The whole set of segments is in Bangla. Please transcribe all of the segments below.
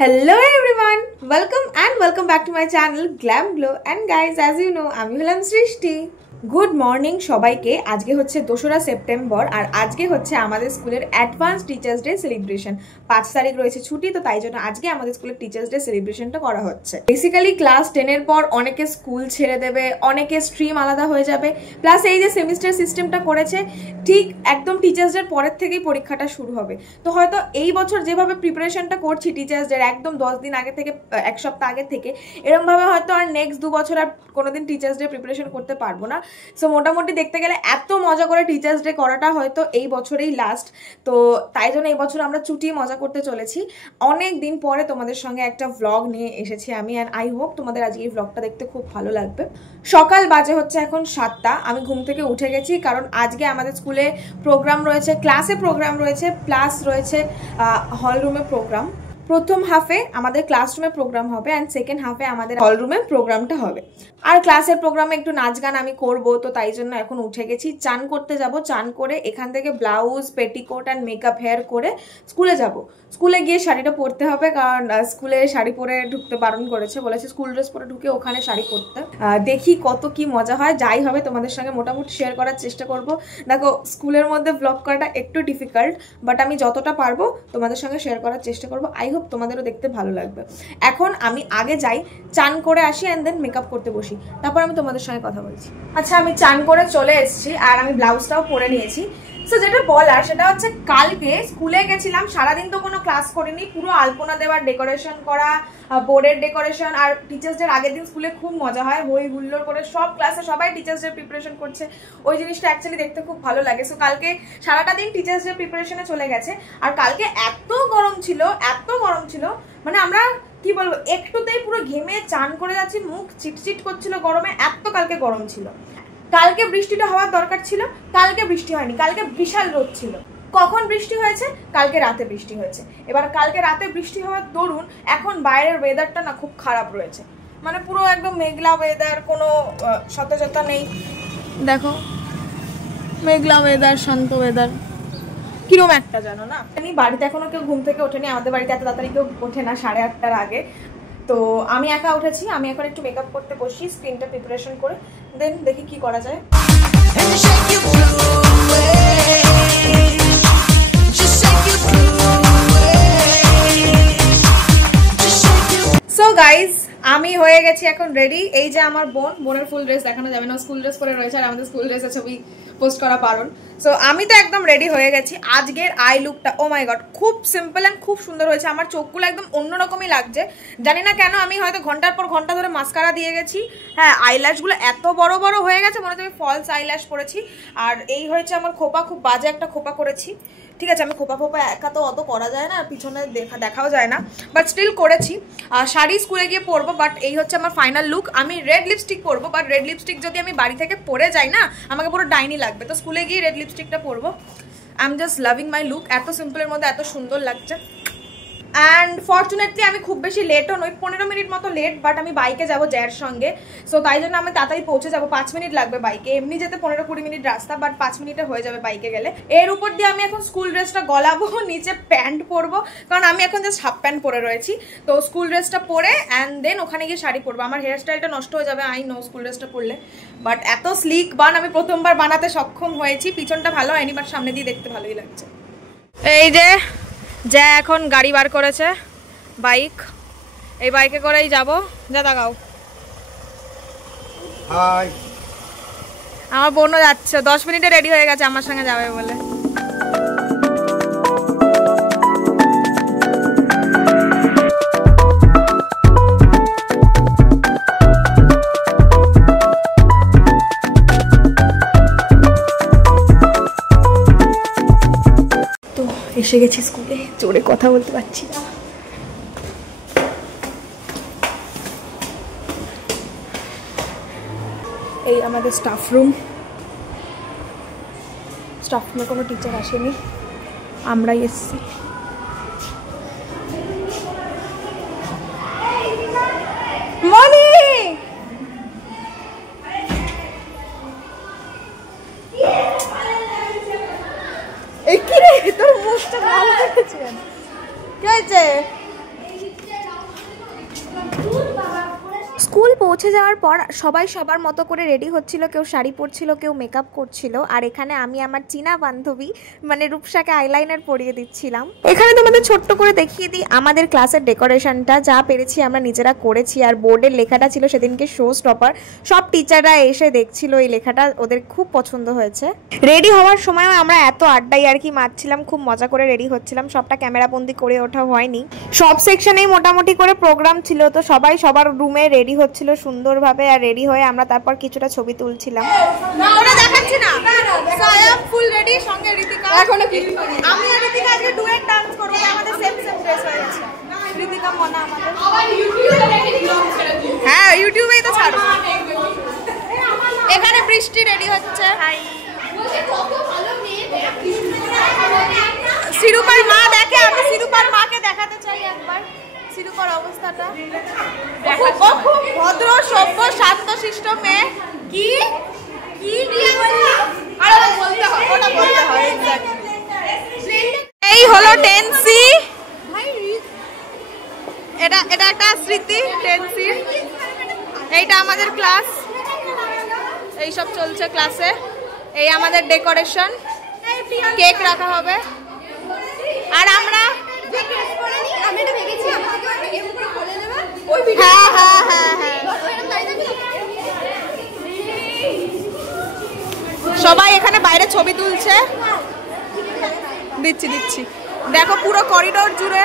Hello everyone, welcome back to my channel Glam Glow. And guys, as you know, আমি হলাম সৃষ্টি। গুড মর্নিং সবাইকে। আজকে হচ্ছে 2রা সেপ্টেম্বর আর আজকে হচ্ছে আমাদের স্কুলের অ্যাডভান্স টিচার্স ডে সেলিব্রেশন। 5 তারিখ রয়েছে ছুটি, তো তাই জন্য আজকে আমাদের স্কুলের টিচার্স ডে সেলিব্রেশনটা করা হচ্ছে। বেসিক্যালি ক্লাস 10 এর পর অনেকে স্কুল ছেড়ে দেবে, অনেকে স্ট্রিম আলাদা হয়ে যাবে, প্লাস এই যে সেমিস্টার সিস্টেমটা করেছে ঠিক একদম টিচার্স ডের পরের থেকেই পরীক্ষাটা শুরু হবে। তো হয়তো এই বছর যেভাবে প্রিপারেশনটা করছি টিচার্স ডের একদম 10 দিন আগে থেকে, 1 সপ্তাহ আগে থেকে, এরকমভাবে হয়তো আর নেক্সট 2 বছর আর কোনোদিন টিচার্স ডে প্রিপারেশন করতে পারবো না। সো মোটামুটি দেখতে গেলে এত মজা করে টিচার্স ডে করাটা হয়তো এই বছরেই লাস্ট। তো তাই জন্য এই বছর আমরা চুটিয়ে মজা করতে চলেছি। অনেক দিন পরে তোমাদের সঙ্গে একটা ভ্লগ নিয়ে এসেছি আমি, অ্যান্ড আই হোপ তোমাদের আজকে এই ভ্লগটা দেখতে খুব ভালো লাগবে। সকাল বাজে হচ্ছে এখন 7টা। আমি ঘুম থেকে উঠে গেছি কারণ আজকে আমাদের স্কুলে প্রোগ্রাম রয়েছে, ক্লাসে প্রোগ্রাম রয়েছে, প্লাস রয়েছে হল রুমে প্রোগ্রাম। প্রথম হাফে আমাদের ক্লাসরুমে প্রোগ্রাম হবে অ্যান্ড সেকেন্ড হাফে আমাদের হল রুমে প্রোগ্রামটা হবে। আর ক্লাসের প্রোগ্রামে একটু নাচ গান আমি করব, তো তাই জন্য এখন উঠে গেছি। চান করতে যাব, চান করে এখান থেকে blouse, petticoat and makeup hair করে স্কুলে যাব। স্কুলে গিয়ে শাড়িটা পরতে হবে কারণ স্কুলে শাড়ি পরে ঢুকতে বারণ করেছে, বলেছে স্কুল ড্রেস পরে ঢুকে ওখানে শাড়ি পরতে। দেখি কত কি মজা হয়, যাই হবে তোমাদের সঙ্গে মোটামুটি শেয়ার করার চেষ্টা করব। দেখো স্কুলের মধ্যে ব্লগ করাটা একটু ডিফিকাল্ট, বাট আমি যতটা পারবো তোমাদের সঙ্গে শেয়ার করার চেষ্টা করব। আই হোপ তোমাদেরও দেখতে ভালো লাগবে। এখন আমি আগে যাই, চান করে আসি অ্যান্ড দেন মেকআপ করতে বসি, তারপর আমি তোমাদের সঙ্গে কথা বলছি। আচ্ছা, আমি চান করে চলে এসেছি আর আমি ব্লাউজটাও পরে নিয়েছি। সো যেটা বলার সেটা হচ্ছে, কালকে স্কুলে গেছিলাম, সারাদিন তো কোনো ক্লাস করিনি, পুরো আলপনা দেওয়ার, ডেকোরেশন করা, বোর্ডের ডেকোরেশন। আর টিচার্স ডের আগের দিন স্কুলে খুব মজা হয়, হই হুল্লোড় করে সব ক্লাসে সবাই টিচার্স ডে প্রিপারেশন করছে, ওই জিনিসটা অ্যাকচুয়ালি দেখতে খুব ভালো লাগে। সো কালকে সারাটা দিন টিচার্স ডে প্রিপারেশনে চলে গেছে। আর কালকে এত গরম ছিল, মানে আমরা কি বলবো, একটুতেই পুরো ঘেমে চান করে যাচ্ছি, মুখ চিটচিট করছিল গরমে, এত কালকে গরম ছিল। কালকে বৃষ্টিটা হওয়ার দরকার ছিল, কালকে বৃষ্টি হয়নি, কালকে বিশাল রোদ ছিল। কখন বৃষ্টি হয়েছে? কালকে রাতে বৃষ্টি হয়েছে। এবার কালকে রাতে বৃষ্টি হওয়ার দরুন এখন বাইরের ওয়েদারটা না খুব খারাপ রয়েছে, মানে পুরো একদম মেঘলা ওয়েদার, কোনো সতেজতা নেই। দেখো মেঘলা ওয়েদার, শান্ত ওয়েদার, কিরম একটা জানো না। আমি বাড়িতে এখনো কেউ ঘুম থেকে ওঠেনি, আমাদের বাড়িতে এত তাড়াতাড়ি কেউ ওঠে না 8:30টার আগে। তো আমি একা উঠেছি, আমি এখন একটু মেকআপ করতে বসি, স্ক্রিনটা প্রিপারেশন করে দেন দেখি কি করা যায়। সো গাইজ, আমি হয়ে গেছি এখন রেডি। এই যে আমার বোনের ফুল ড্রেস দেখানো যাবে না, স্কুল ড্রেস পরে রয়েছে, আর আমাদের স্কুল ড্রেসের ছবি পোস্ট করা বারণ। সো আমি তো একদম রেডি হয়ে গেছি। আজকের আই লুকটা, ও মাই গড, খুব সিম্পল অ্যান্ড খুব সুন্দর হয়েছে। আমার চোখগুলো একদম অন্যরকমই লাগছে, জানি না কেন। আমি হয়তো ঘন্টার পর ঘন্টা ধরে মাস্কারা দিয়ে গেছি। হ্যাঁ, আইল্যাশগুলো এত বড় বড় হয়ে গেছে, মনে হচ্ছে আমি ফলস আইল্যাশ পরেছি। আর এই হয়েছে আমার খোপা, খুব বাজে একটা খোপা করেছি। ঠিক আছে, আমি খোপা একা তো অত করা যায় না, পিছনে দেখাও যায় না, বাট স্টিল করেছি। শাড়ি স্কুলে গিয়ে পরবো, বাট এই হচ্ছে আমার ফাইনাল লুক। আমি রেড লিপস্টিক পরবো, বাট রেড লিপস্টিক যদি আমি বাড়ি থেকে পরে যাই না, আমাকে পুরো ডাইনি লাগবে। তো স্কুলে গিয়ে রেড লিপস্টিকটা পরবো। I am just loving my look, এত সিম্পলের মধ্যে এত সুন্দর লাগছে। অ্যান্ড ফর্চুনেটলি আমি খুব বেশি লেটও নই, 15 মিনিট মতো লেট, বাট আমি বাইকে যাবো জ্যার সঙ্গে। সো তাই জন্য আমি তাড়াতাড়ি পৌঁছে যাবো। 5 মিনিট লাগবে বাইকে, এমনি যেতে 15-20 মিনিট রাস্তা, বাট 5 মিনিটে হয়ে যাবে বাইকে গেলে। এর উপর দিয়ে আমি এখন স্কুল ড্রেসটা গলাবো, নিচে প্যান্ট পরবো, কারণ আমি এখন জাস্ট হাফ প্যান্ট পরে রয়েছি। তো স্কুল ড্রেসটা পরে অ্যান্ড দেন ওখানে গিয়ে শাড়ি পরবো। আমার হেয়ার স্টাইলটা নষ্ট হয়ে যাবে, আই নো, স্কুল ড্রেসটা পরলে, বাট এত স্লিক বান আমি প্রথমবার বানাতে সক্ষম হয়েছি। পিছনটা ভালো হয়নি, বাট সামনে দিয়ে দেখতে ভালোই লাগছে। এই যে যা এখন গাড়ি বার করেছে, বাইক, এই বাইকে করেই যাবো। যা তাকাও, হাই, আমার বোনও যাচ্ছে, 10 মিনিটে রেডি হয়ে গেছে আমার সঙ্গে যাবে বলে। তো এসে গেছি স্কুলে, জোরে কথা বলতে পারছি না। এই আমাদের স্টাফ রুমে কোনো টিচার আসেনি, আমরাই এসেছি। মনি, এই কি রে, তোর মুখটা ভালো হয়েছে, কি হয়েছে? পৌঁছে যাওয়ার পর সবাই সবার মতো করে রেডি হচ্ছিল, কেউ শাড়ি পরছিল, কেউ মেকআপ করছিল, আর এখানে আমি আমার চীনা বান্ধবী মানে রূপসাকে আইলাইনার পরিয়ে দিচ্ছিলাম। এখানে তোমাদের ছোট্ট করে দেখিয়ে দিই আমাদের ক্লাসের ডেকোরেশনটা, যা পেরেছি আমরা নিজেরা করেছি। আর বোর্ডের লেখাটা ছিল সেদিনকে শো স্টপার, সব টিচাররা এসে দেখছিল এই লেখাটা, ওদের খুব পছন্দ হয়েছে। রেডি হওয়ার সময়ও আমরা এত আড্ডাই আর কি মারছিলাম, খুব মজা করে রেডি হচ্ছিলাম, সবটা ক্যামেরাবন্দি করে ওঠা হয়নি। সব সেকশনেই মোটামুটি করে প্রোগ্রাম ছিল, তো সবাই সবার রুমে রেডি হচ্ছিল সুন্দরভাবে, আর রেডি হয়ে আমরা তারপর কিছুটা ছবি তুলছিলাম। ওটা দেখাচ্ছি না, so I am full ready, সঙ্গে ঋতিকা। এখনো কি আমি আর ঋতিকা আজকে ডুয়েট ডান্স করব, আমাদের সেম সেম ড্রেস হয়ে গেছে। ঋতিকা মনা আমাদের আবার ইউটিউবে রেডি ব্লগ ছেড়ে দিই। হ্যাঁ ইউটিউবেই তো ছাড়ব। এখানে বৃষ্টি রেডি হচ্ছে। হাই বলছে কত ভালো মেয়ে দেখ, সিরুপার মা দেখে, আমি সিরুপার মাকে দেখাতে চাই একবার সিরুপার অবস্থাটা। ও খুব ভদ্র সভ্য শান্তশিষ্ট মেয়ে। কি কি বললি? আর ওটা বলতে হয়, ওটা বলতে হয় এক্স্যাক্টলি। এই হলো টেনসি, এটা এটা একটা স্মৃতি টেনসি। এইটা আমাদের ক্লাস, এই সব চলছে ক্লাসে। এই আমাদের ডেকোরেশন, কেক রাখা হবে। আর আমরা হ্যাঁ হ্যাঁ হ্যাঁ হ্যাঁ সবাই এখানে বাইরে ছবি তুলছে। দিচ্ছি দিচ্ছি, দেখো পুরো করিডোর জুড়ে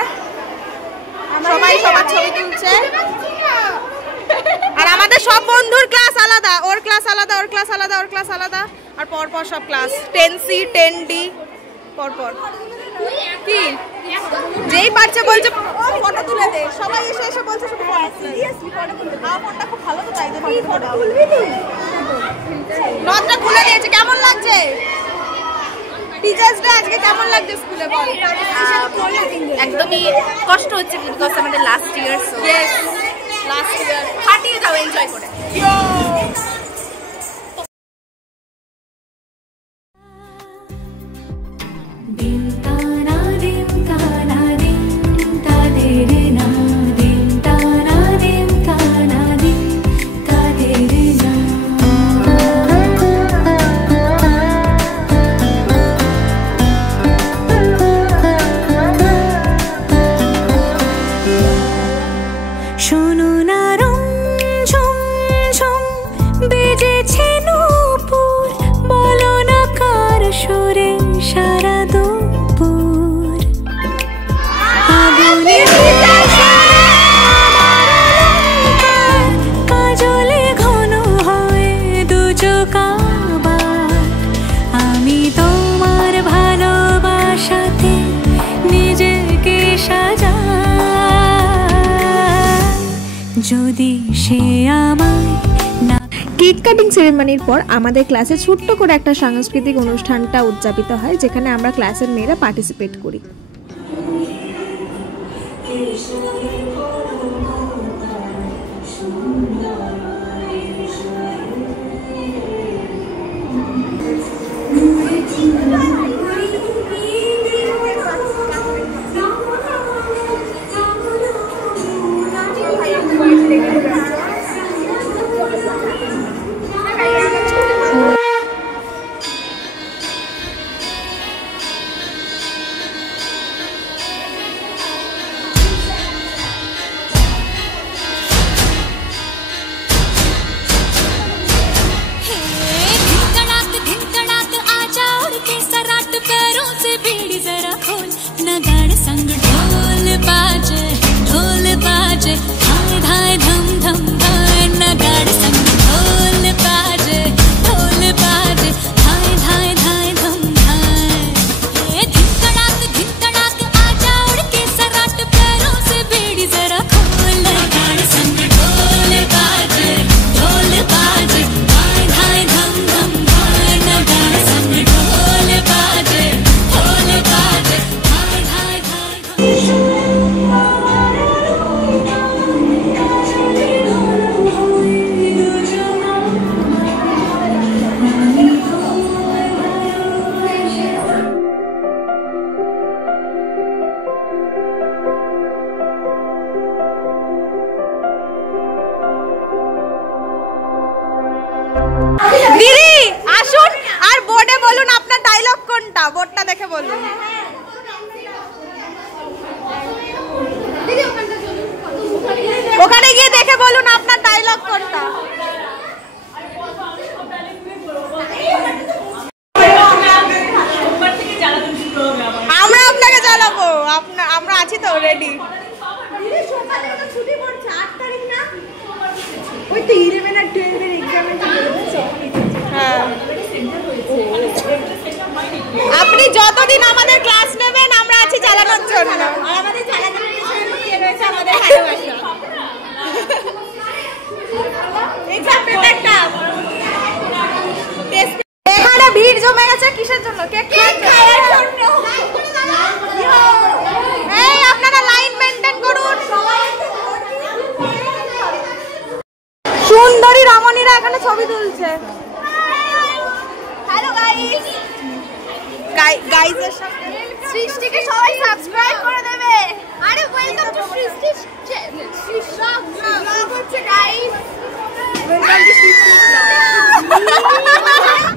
সবাই সবার ছবি তুলছে। আর আমাদের সব বন্ধুর ক্লাস আলাদা, ওর ক্লাস আলাদা, ওর ক্লাস আলাদা, ওর ক্লাস আলাদা, আর পরপর সব ক্লাস 10C 10D পরপর। কি যেই পারছে বলছে ফটো তুলে দে, সবাই এসে এসে বলছে শুধু সিরিয়াসলি ফটো তুলে দে। আমার ফোনটা খুব ভালো তো, তাই জন্য ফটো তুলবি তুই। নটটা খুলে দিয়েছে, কেমন লাগছে টিচার্স ডে আজকে, কেমন লাগছে স্কুলে বল? একদমই কষ্ট হচ্ছে বিকজ আমাদের last year, so yes last year. ফাটিয়ে দাও এনজয় করে। কেক কাটিং সেরেমনির পর আমাদের ক্লাসে ছোট্ট করে একটা সাংস্কৃতিক অনুষ্ঠানটা উদযাপিত হয়, যেখানে আমরা ক্লাসের মেয়েরা পার্টিসিপেট করি। দিদি আসুন আর বোর্ডে বলুন আপনার ডায়লগ কোনটা, বোর্ডটা দেখে বলুন। ওখানে গিয়ে দেখে বলুন আপনার ডায়লগ কোনটা। আমরা আপনাকে জ্বালাবো, আমরা আছি তো রেডি। আপনি যতদিন আমাদের ক্লাস নেবেন আমরা আছি চালানোর জন্য। এখানে ভিড় জমে গেছে কিসের জন্য? কেক খাওয়ার জন্য। এই আপনারা লাইন মেইনটেইন করুন। সুন্দরী রমণীরা এখানে ছবি তুলছে। হ্যালো গাইস, গাইজের সাথে সৃষ্টিকে সবাই সাবস্ক্রাইব করে দেবে। আরে ওয়েলকাম টু সৃষ্টি চ্যানেল। সৃষ্টি হচ্ছে গাইস, ওয়েলকাম টু সৃষ্টি।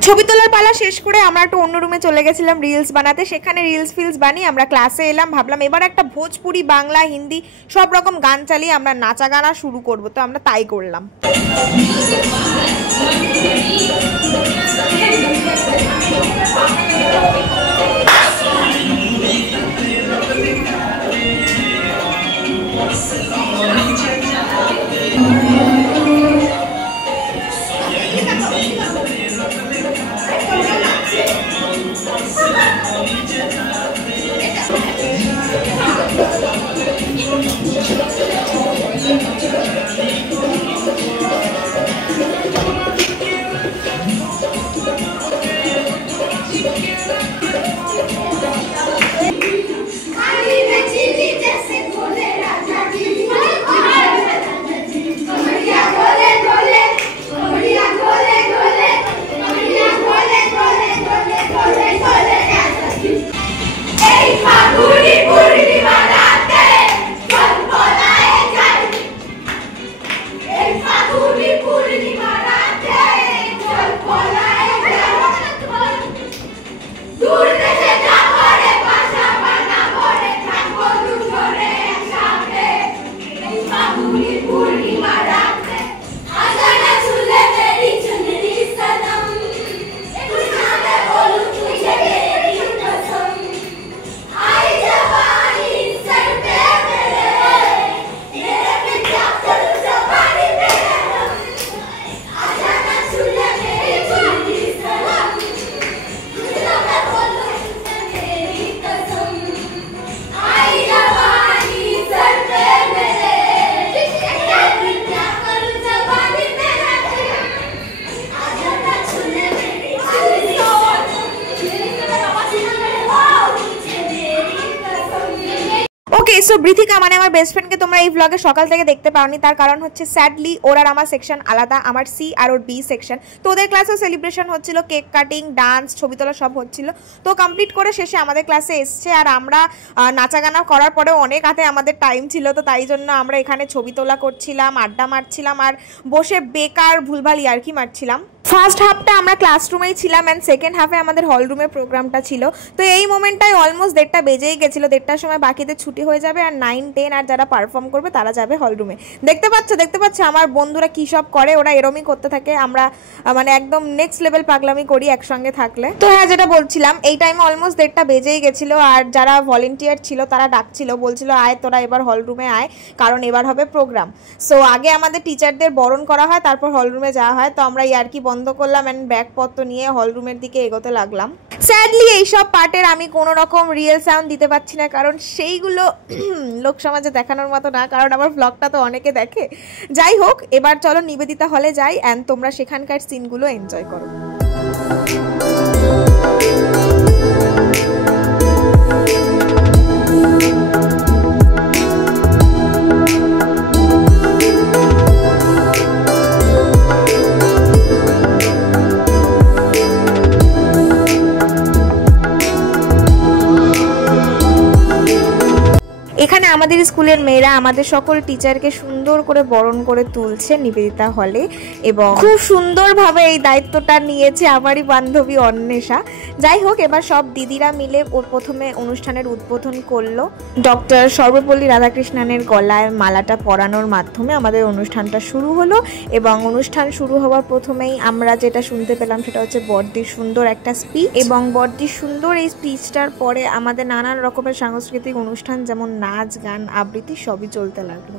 ছবি তোলার পালা শেষ করে আমরা একটু অন্য রুমে চলে গেছিলাম রিলস বানাতে। সেখানে রিলস বানিয়ে আমরা ক্লাসে এলাম। ভাবলাম এবার একটা ভোজপুরি, বাংলা, হিন্দি সব রকম গান চালিয়ে আমরা নাচা গানা শুরু করব। তো আমরা তাই করলাম। সো বৃথিকা মানে আমার বেস্ট ফ্রেন্ডকে তোমরা এই ব্লগে সকাল থেকে দেখতে পাওনি। তার কারণ হচ্ছে স্যাডলি ওর আর আমার সেকশন আলাদা, আমার সি আর ওর বি সেকশন। তো ওদের ক্লাসে সেলিব্রেশন হচ্ছিল, কেক কাটিং, ডান্স, ছবি তোলা সব হচ্ছিল। তো কমপ্লিট করে শেষে আমাদের ক্লাসে এসছে। আর আমরা নাচা গানা করার পরে অনেক হাতে আমাদের টাইম ছিল, তো তাই জন্য আমরা এখানে ছবি তোলা করছিলাম, আড্ডা মারছিলাম আর বসে বেকার ভুলভাল ইয়ার্কি মারছিলাম। ফার্স্ট হাফটা আমরা ক্লাসরুমেই ছিলাম অ্যান্ড সেকেন্ড হাফে আমাদের হল রুমে প্রোগ্রামটা ছিল। তো এই মোমেন্টটাই অলমোস্ট 1:30 বেজেই গেছিলো। 1:30টার সময় বাকিদের ছুটি হয়ে যাবে আর 9, 10 আর যারা পারফর্ম করবে তারা যাবে হল রুমে। দেখতে পাচ্ছ আমার বন্ধুরা কী সব করে, ওরা এরমই করতে থাকে। আমরা মানে একদম নেক্সট লেভেল পাগলামি করি একসঙ্গে থাকলে। তো হ্যাঁ, যেটা বলছিলাম, এই টাইমে অলমোস্ট 1:30 বেজেই গেছিলো। আর যারা ভলেন্টিয়ার ছিল তারা ডাকছিল, বলছিল আয় তোরা এবার হল রুমে আয়, কারণ এবার হবে প্রোগ্রাম। সো আগে আমাদের টিচারদের বরণ করা হয়, তারপর হল রুমে যাওয়া হয়। তো আমরা ইয়ার্কি বন্ধ করলাম অ্যান্ড ব্যাগপত্র নিয়ে হল রুমের দিকে এগোতে লাগলাম। স্যাডলি এইসব পার্টের আমি কোনো রকম রিয়েল সাউন্ড দিতে পারছি না, কারণ সেইগুলো লোক সমাজে দেখানোর মতো না, কারণ আমার ব্লগটা তো অনেকে দেখে। যাই হোক, এবার চলো নিবেদিতা হলে যাই অ্যান্ড তোমরা সেখানকার সিনগুলো এনজয় করো। আমাদের স্কুলের মেয়েরা আমাদের সকল টিচারকে সুন্দর করে বরণ করে তুলছে নিবেদিতা হলে, এবং খুব সুন্দরভাবে এই দায়িত্বটা নিয়েছে আমারই বান্ধবী অন্বেষা। যাই হোক, এবার সব দিদিরা মিলে ওর প্রথমে অনুষ্ঠানের উদ্বোধন করলো। ডক্টর সর্বপল্লী রাধাকৃষ্ণনের গলায় মালাটা পরানোর মাধ্যমে আমাদের অনুষ্ঠানটা শুরু হলো, এবং অনুষ্ঠান শুরু হওয়ার প্রথমেই আমরা যেটা শুনতে পেলাম সেটা হচ্ছে বড়দির সুন্দর একটা স্পিচ, এবং বড়দির সুন্দর এই স্পিচটার পরে আমাদের নানান রকমের সাংস্কৃতিক অনুষ্ঠান যেমন নাচ গান আবৃত্তি সবই চলতে লাগলো।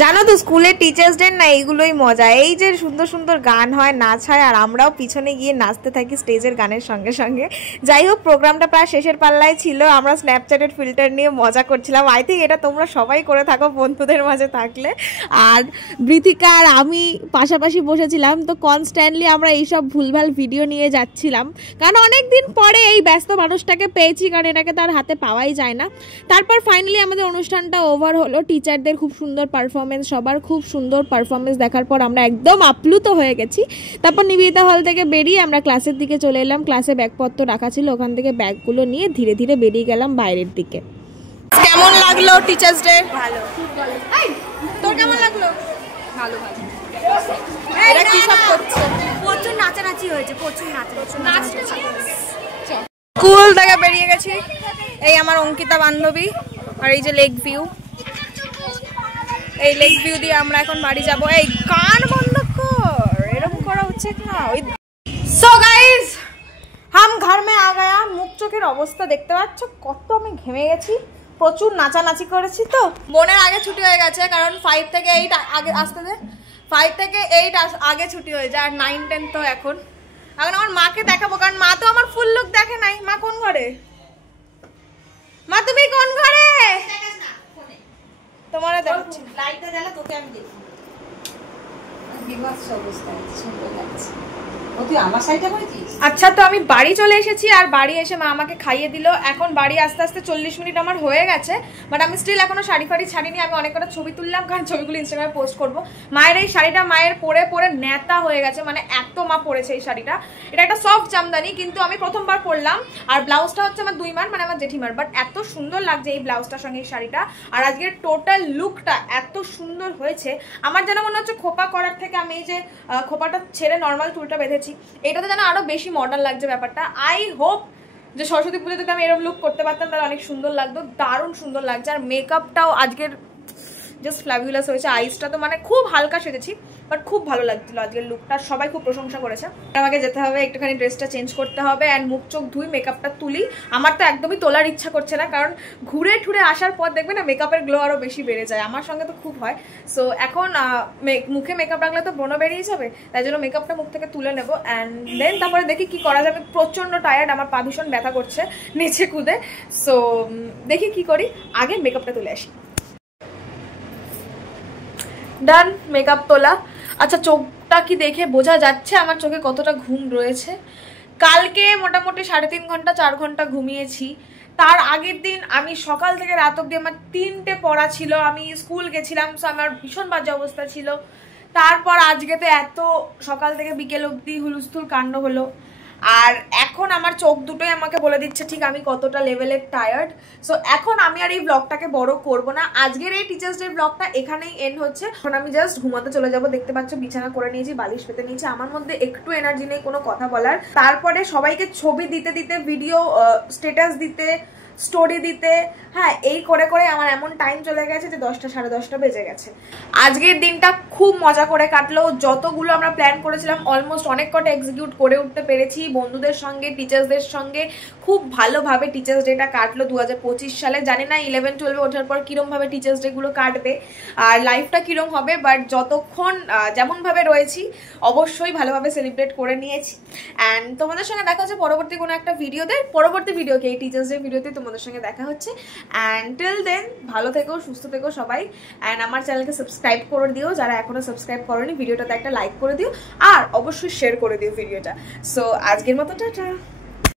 জানো তো স্কুলের টিচার্স ডে না এইগুলোই মজা, এই যে সুন্দর সুন্দর গান হয়, নাচ হয়, আর আমরাও পিছনে গিয়ে নাচতে থাকি স্টেজের গানের সঙ্গে সঙ্গে। যাই হোক, প্রোগ্রামটা প্রায় শেষের পাল্লায় ছিল, আমরা স্ন্যাপচ্যাটের ফিল্টার নিয়ে মজা করছিলাম। আই থিঙ্ক এটা তোমরা সবাই করে থাকো বন্ধুদের মাঝে থাকলে। আর বৃতিকা আর আমি পাশাপাশি বসেছিলাম, তো কনস্ট্যান্টলি আমরা এইসব ভুলভাল ভিডিও নিয়ে যাচ্ছিলাম, কারণ অনেক দিন পরে এই ব্যস্ত মানুষটাকে পেয়েছি, কারণ এটাকে তার হাতে পাওয়াই যায় না। তারপর ফাইনালি আমাদের অনুষ্ঠানটা ওভার হলো। টিচারদের খুব সুন্দর পারফরমেন্স, সবার খুব সুন্দর পারফরমেন্স দেখার পর আমরা একদম আপ্লুত হয়ে গেছি। তারপর নিবেদিতা হল থেকে বেরিয়ে আমরা ক্লাসের দিকে চলে এলাম। ক্লাসে ব্যাগপত্র রাখা ছিল, ওখান থেকে ব্যাগগুলো নিয়ে ধীরে ধীরে বেরিয়ে গেলাম বাইরের দিকে। কেমন লাগলো টিচার্স ডে? ভালো, তোর কেমন লাগলো? ভালো ভালো। এরা কি সব করছে? প্রচুর নাচানাচি হয়েছে, প্রচুর নাচানাচি। স্কুল থেকে বেরিয়ে গেছি। এই আমার অঙ্কিতা বান্ধবী, আর এই যে লেক ভিউ, এই লেক ভিউ দিয়ে আমরা এখন বাড়ি যাব। এই কান বন্ধ কর, এরকম করা উচিত না। সো গাইস, হাম ঘর মে আ গয়া। মুখ চোখের অবস্থা দেখতে পাচ্ছ, কত আমি ঘেমে গেছি, প্রচুর নাচানাচি করেছি। তো বোনের আগে ছুটি হয়ে গেছে, কারণ 5 থেকে 8 আগে আসতে দে, 5 থেকে 8 আগে ছুটি হয়ে যায়। আর 9, 10 তো এখন আমার মাকে দেখাবো, কারণ মা তো আমার ফুল লুক দেখে নাই। মা কোন ঘরে? মা তুমি কোন ঘরে? তোমার দেখাচ্ছি, লাইটটা জ্বালা, তোকে আমি দেখি। বিভৎস অবস্থা, সুন্দর লাগছে। তুই আমার সাইডটা করেছিস? আচ্ছা, তো আমি বাড়ি চলে এসেছি, আর বাড়ি এসে মা আমাকে খাইয়ে দিল। এখন বাড়ি আস্তে আস্তে 40 মিনিট আমার হয়ে গেছে, বাট আমি স্টিল এখনো শাড়ি ফাড়ি ছাড়িনি। আমি অনেক কটা ছবি তুললাম, কারণ ছবিগুলো ইনস্টাগ্রামে পোস্ট করবো। মায়ের এই শাড়িটা মায়ের পরে পরে নেতা হয়ে গেছে, মানে এত মা পরেছে এই শাড়িটা। এটা একটা সফট জামদানি, কিন্তু আমি প্রথমবার পরলাম। আর ব্লাউজটা হচ্ছে আমার 2 মার, মানে আমার জেঠিমার, বাট এত সুন্দর লাগছে এই ব্লাউজটার সঙ্গে এই শাড়িটা। আর আজকের টোটাল লুকটা এত সুন্দর হয়েছে, আমার যেন মনে হচ্ছে খোপা করার থেকে আমি এই যে খোপাটা ছেড়ে নর্মাল চুলটা বেঁধেছি, এটাতে যেন আরো বেশি মডার্ন লাগছে ব্যাপারটা। আই হোপ যে সরস্বতী পুজোতে যদি আমি এরকম লুক করতে পারতাম তাহলে অনেক সুন্দর লাগতো। দারুণ সুন্দর লাগছে। আর মেকআপটাও আজকের জাস্ট ফ্ল্যাবুলাস হয়েছে। আইসটা তো মানে খুব হালকা সেজেছি, বাট খুব ভালো লাগছিল আজকের লুকটা, সবাই খুব প্রশংসা করেছে। আমাকে যেতে হবে, একটুখানি ড্রেসটা চেঞ্জ করতে হবে, অ্যান্ড মুখ চোখ ধুই, মেকআপটা তুলি। আমার তো একদমই তোলার ইচ্ছা করছে না, কারণ ঘুরে ঠুরে আসার পর দেখবে না মেকআপের গ্লো আরও বেশি বেড়ে যায়। আমার সঙ্গে তো খুব হয়। সো এখন মুখে মেকআপ রাখলে তো ব্রণ বেরিয়ে যাবে, তাই জন্য মেকআপটা মুখ থেকে তুলে নেবো, অ্যান্ড দেন তারপরে দেখি কি করা যাবে। প্রচণ্ড টায়ার্ড, আমার পা ভীষণ ব্যথা করছে নিচে কুদে। সো দেখি কি করি, আগে মেকআপটা তুলে আসি। ডান, মেকআপ তোলা। আচ্ছা, চোখটা কি দেখে বোঝা যাচ্ছে আমার চোখে কতটা ঘুম রয়েছে? কালকে মোটামুটি 3.5 ঘন্টা 4 ঘন্টা ঘুমিয়েছি। তার আগের দিন আমি সকাল থেকে রাত অব্দি আমার 3টে পড়া ছিল, আমি স্কুল গেছিলাম, সো আমার ভীষণ বাজে অবস্থা ছিল। তারপর আজকে তো এত সকাল থেকে বিকেল অব্দি হুলস্থুল কাণ্ড হলো। আর এখন আমার চোখ দুটোই আমাকে বলে দিচ্ছে ঠিক আমি কতটা লেভেলের টায়ার্ড। সো এখন আমি আর এই ব্লগটাকে বড় করব না। আজকের এই টিচার্স ডে ব্লগটা এখানেই এন্ড হচ্ছে। এখন আমি জাস্ট ঘুমাতে চলে যাব। দেখতে পাচ্ছ বিছানা করে নিয়েছি, বালিশ পেতে নিয়েছি, আমার মধ্যে একটু এনার্জি নেই কোনো কথা বলার। তারপরে সবাইকে ছবি দিতে দিতে, ভিডিও স্ট্যাটাস দিতে, স্টোরি দিতে, হ্যাঁ এই করে করে আমার এমন টাইম চলে গেছে যে 10টা 10:30 বেজে গেছে। আজকের দিনটা খুব মজা করে কাটলো। যতগুলো আমরা প্ল্যান করেছিলাম অলমোস্ট অনেক কটা এক্সিকিউট করে উঠতে পেরেছি। বন্ধুদের সঙ্গে, টিচার্সদের সঙ্গে খুব ভালোভাবে টিচার্স ডেটা কাটলো 2025 সালে। জানি না 11-12 ওঠার পর কিরমভাবে টিচার্স ডে গুলো কাটবে আর লাইফটা কিরম হবে, বাট যতক্ষণ যেমনভাবে রয়েছি অবশ্যই ভালোভাবে সেলিব্রেট করে নিয়েছি। অ্যান্ড তোমাদের সঙ্গে দেখা হচ্ছে পরবর্তী কোনো একটা ভিডিওতে। পরবর্তী ভিডিওকে এই টিচার্স ডে ভিডিওতে তোমাদের সঙ্গে দেখা হচ্ছে। অ্যান্ড টিল দেন ভালো থেকো, সুস্থ থেকো সবাই। অ্যান্ড আমার চ্যানেলকে সাবস্ক্রাইব করে দিও যারা এখনো সাবস্ক্রাইব করোনি, ভিডিওটাতে একটা লাইক করে দিও, আর অবশ্যই শেয়ার করে দিও ভিডিওটা। সো আজকের মতো টাটা।